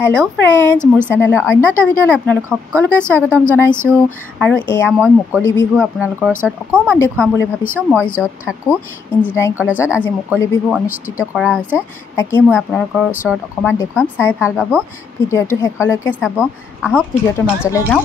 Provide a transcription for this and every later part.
Hello friends मोर चैनेलर अन्य এটা ভিডিঅ'লৈ আপোনালোক সকলোকে স্বাগতম জনাইছো আৰু এয়া মই মুকলি বিহু আপোনালোকৰ ওচৰত অকমান দেখুৱাম বুলি ভাবিছো মই যত থাকো ইঞ্জিনিয়াৰিং কলেজত আজি মুকলি বিহু অনুষ্ঠিত কৰা হৈছে তাকে মই আপোনালোকৰ ওচৰত অকমান দেখুৱাম চাই ভাল পাব ভিডিঅ'টো শেষলৈকে চাব আহক ভিডিঅ'টোৰ মাজলৈ যাওঁ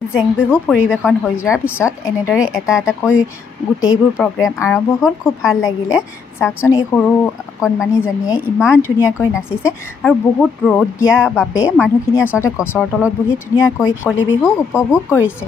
জেং বিহু পৰিবেশন হৈ যোৱাৰ পিছত এনেদৰে এটা কৈ গুটেইবোৰ প্ৰগ্ৰাম আৰম্ভ হ'ল খুব ভাল লাগিলে চাকচোন এই সৰু কণমানিজনীয়ে ইমান ধুনীয়াকৈ নাচিছে আৰু বহুত ৰ'দ দিয়া বাবে মানুহখিনি আসলে গছৰ তলত বহি ধুনীয়াকৈ কলি বিহু উপভোগ কৰিছে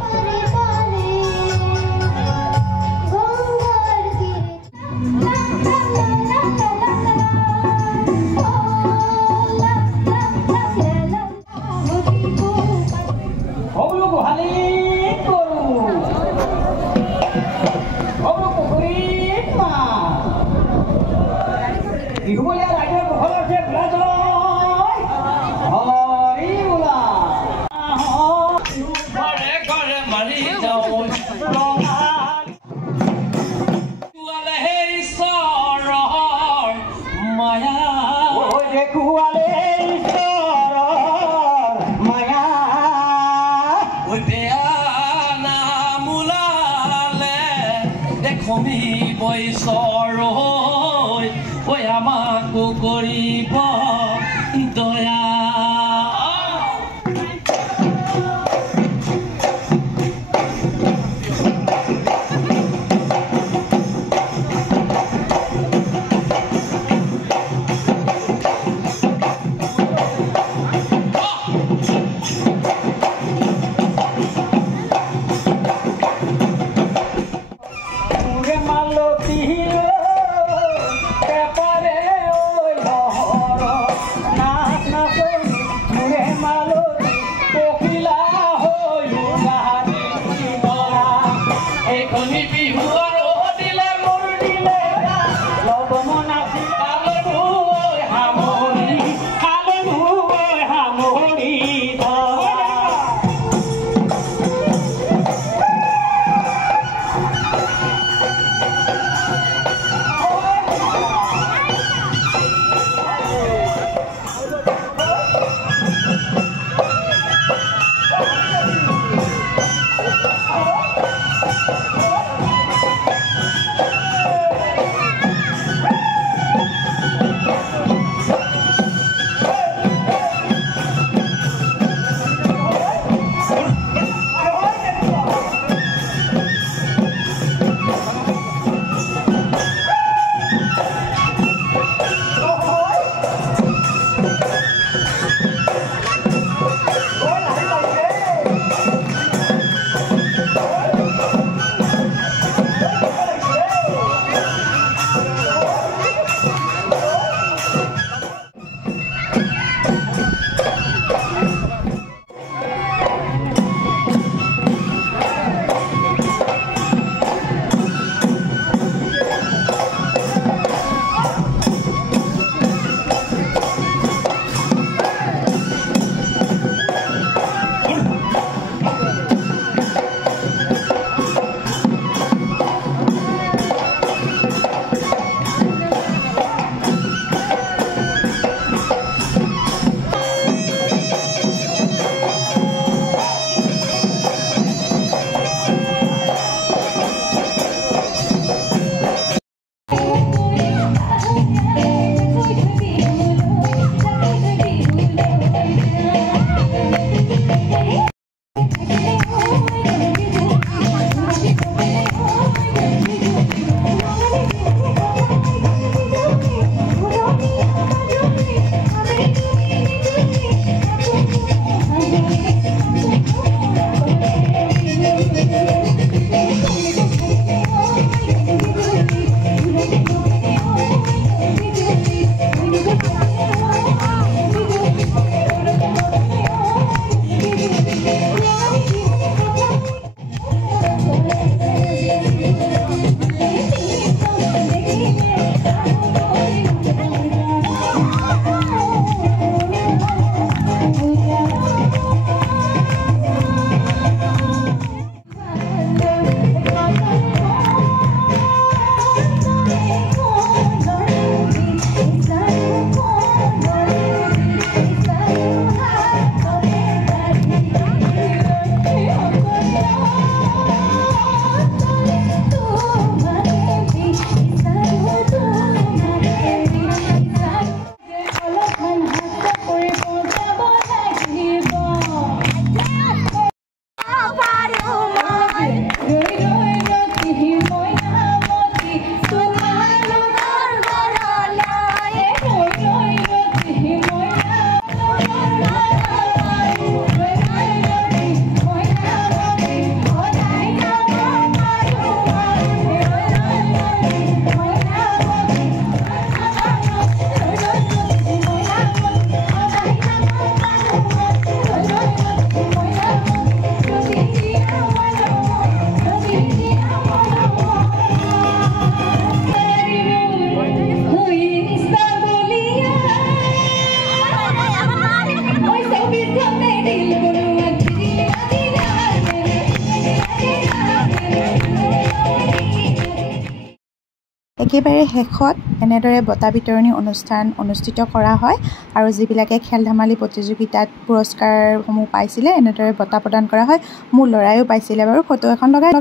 একেবাৰে শেষত এনেদৰে বঁটা বিতৰণী অনুষ্ঠান অনুষ্ঠিত কৰা হয় আৰু যিবিলাকে খেল ধেমালি প্ৰতিযোগিতাত পুৰস্কাৰসমূহ পাইছিলে এনেদৰে বঁটা প্ৰদান কৰা হয়। মোৰ ল'ৰায়ো পাইছিলে বাৰু, ফটো এখন লগাই।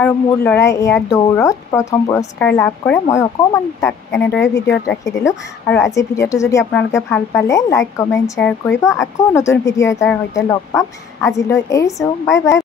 আৰু মোৰ ল'ৰাই এয়া দৌৰত প্ৰথম পুৰস্কাৰ লাভ কৰে। মই অকণমান তাক এনেদৰে ভিডিঅ'ত ৰাখি দিলোঁ। আৰু আজি ভিডিঅ'টো যদি আপোনালোকে ভাল পালে লাইক কমেণ্ট শ্বেয়াৰ কৰিব। আকৌ নতুন ভিডিঅ' এটাৰ সৈতে লগ পাম। আজিলৈ এৰিছোঁ, বাই বাই।